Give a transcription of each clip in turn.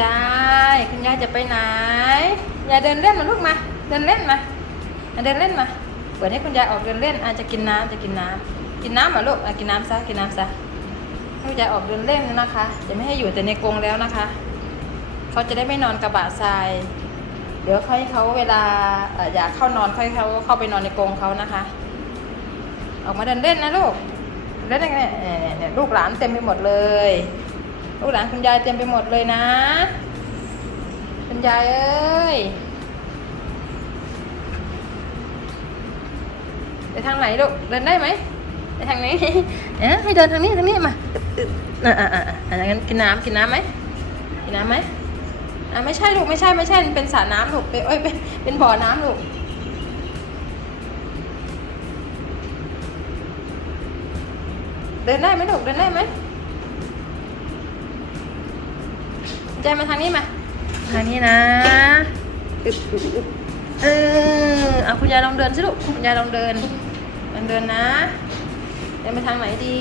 ยาย คุณยายจะไปไหน ยายเดินเล่นมาลูกมา เดินเล่นมาอะเดินเล่นมา เปิดให้คุณยายออกเดินเล่นอาจจะกินน้ำจะกินน้ำกินน้ำมาลูกอะกินน้ำซะ กินน้ำซะ ให้คุณยายออกเดินเล่นนะคะ จะไม่ให้อยู่แต่ในกรงแล้วนะคะ เขาจะได้ไม่นอนกระบะทราย เดี๋ยวค่อยเขาเวลาอยากเข้านอนค่อยเขาเข้าไปนอนในกรงเขานะคะ ออกมาเดินเล่นนะลูกเล่นยังไงเนี่ยเนี่ยเนี่ยลูกหลานเต็มไปหมดเลย ลูกหลานคุณยายเต็มไปหมดเลยนะ คุณยายเอ้ยไปทางไหนลูกเดินได้ไหมไปทางไหนเอ๊ะให้เดินทางนี้ทางนี้มาอึ๊บอะอะอะอะอะงั้นกินน้ำกินน้ำไหมกินน้ำไหมอะไม่ใช่ลูกไม่ใช่ไม่ใช่เป็นสระน้ำลูกเป็นเอ้ยเป็นเป็นบ่อน้ำลูกเดินได้ไหมลูกเดินได้ไหม ใจมาทางนี้มาทางนี้นะอึบอึบอึบเออเอาคุณยายลองเดินสิลูกคุณยายลองเดินลองเดินนะเดินไปทางไหนดี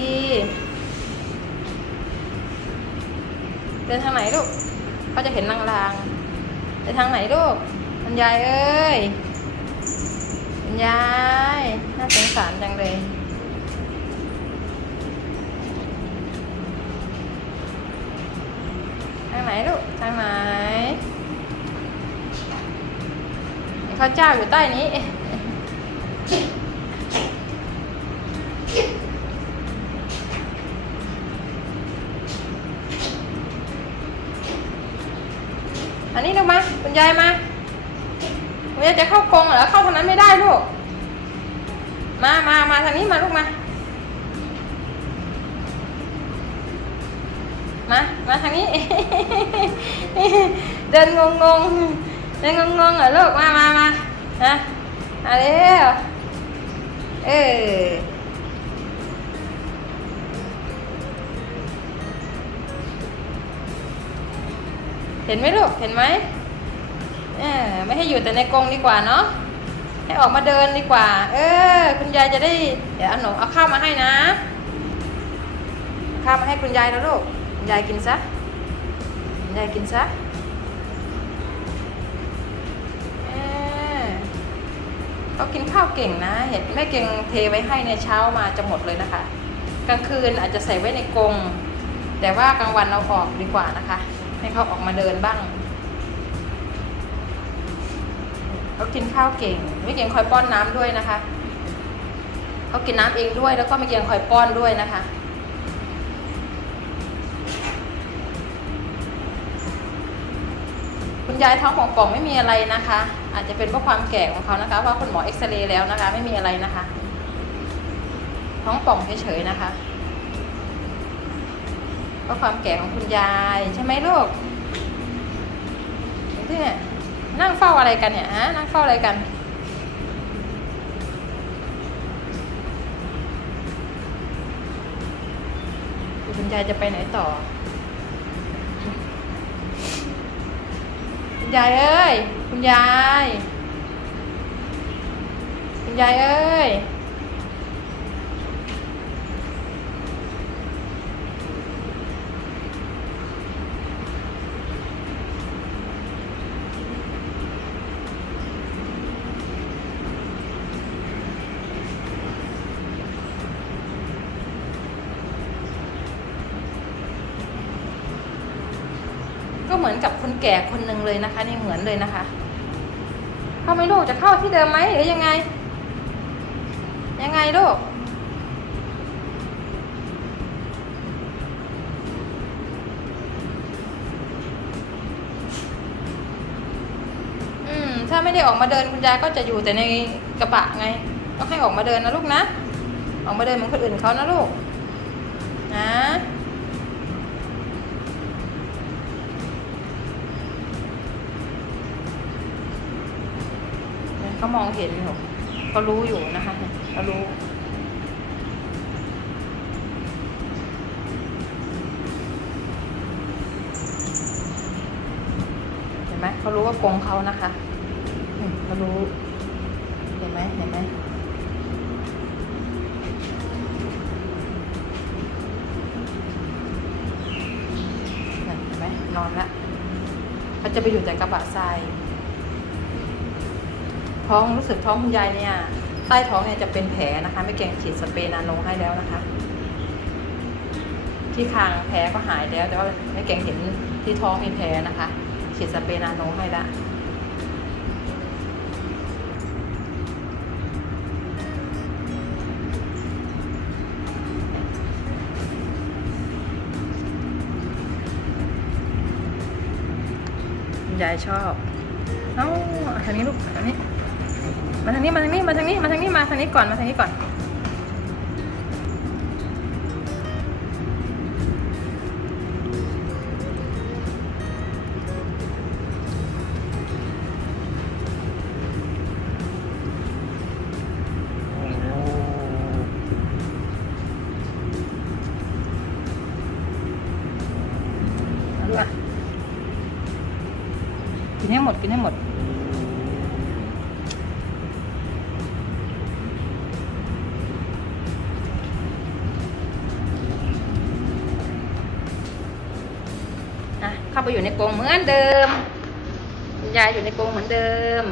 เดินทางไหนลูกเขาจะเห็นลางๆไปทางไหนลูกคุณยายเอ้ยคุณยายน่าสงสารจังเลย ลูกทางไหนข้าวเจ้าอยู่ใต้นี้อันนี้ลูกมาคุณยายมาคุณยายจะเข้ากรงเหรอเข้าทางนั้นไม่ได้ลูก มามามาทางนี้มาลูกมา มา มาทางนี้ เดินงงงเดินงงงเหรอลูก มามามาฮะมาเร็วเออเห็นไหมลูก เห็นไหมเออไม่ให้อยู่แต่ในกรงดีกว่าเนาะ ให้ออกมาเดินดีกว่า เออ คุณยายจะได้ เดี๋ยวเอาหนูเอาข้าวมาให้นะ ข้าวมาให้คุณยายแล้วลูก ยายกินซะคุณยายกินซะเออเขากินข้าวเก่งนะ เห็นแม่เก่งเทไว้ให้ในเช้ามาจะหมดเลยนะคะ กลางคืนอาจจะใส่ไว้ในกรงแต่ว่ากลางวันเราออกดีกว่านะคะ ให้เขาออกมาเดินบ้างเขากินข้าวเก่งไม่เก่งคอยป้อนน้ำด้วยนะคะเขากินน้ำเองด้วยแล้วก็ไม่เก่งคอยป้อนด้วยนะคะ คุณยายท้องป่องๆไม่มีอะไรนะคะ อาจจะเป็นเพราะความแก่ของเขานะคะเพราะคุณหมอเอ็กซเรย์แล้วนะคะ ไม่มีอะไรนะคะ ท้องป่องเฉยๆนะคะเพราะความแก่ของคุณยายใช่ไหมลูกเนี่ยนั่งเฝ้าอะไรกันเนี่ยฮะนั่งเฝ้าอะไรกันคุณยายจะไปไหนต่อ ยายเอ้ย คุณยาย คุณยายเอ้ย เหมือนกับคนแก่คนหนึ่งเลยนะคะ นี่เหมือนเลยนะคะ เข้าไม่ลูกจะเข้าที่เดิมไหมหรือยังไง ยังไงลูกอืมถ้าไม่ได้ออกมาเดินคุณยายก็จะอยู่แต่ในกระบะไงต้องให้ออกมาเดินนะลูกนะ ออกมาเดินเหมือนคนอื่นเขานะลูก นะ เนี่ยเขามองเห็นอยู่เขารู้อยู่นะคะเนี่ยเขารู้เห็นไหมเขารู้ว่ากงเขานะคะเขารู้ เห็นไหมเห็นไหมน่ะเห็นไหมนอนละเขาจะไปอยู่แต่กระบะทราย ท้องรู้สึกท้องคุณยายเนี่ยใต้ท้องเนี่ยจะเป็นแผลนะคะไม่เก่งฉีดสเปรย์นาโนให้แล้วนะคะ ที่คางแผลก็หายแล้ว แต่ว่าไม่เก่งเห็นที่ท้องมีแผลนะคะ ฉีดสเปรย์นาโนให้ละคุณยายชอบ เอ้าทางนี้ลูกทางนี้ มาทางนี้มาทางนี้มาทางนี้มาทางนี้มาทางนี้ก่อนมาทางนี้ก่อนเอาลูกอะกินให้หมดกินให้หมด เข้าไปอยู่ในกรงเหมือนเดิม คุณยายอยู่ในกรงเหมือนเดิม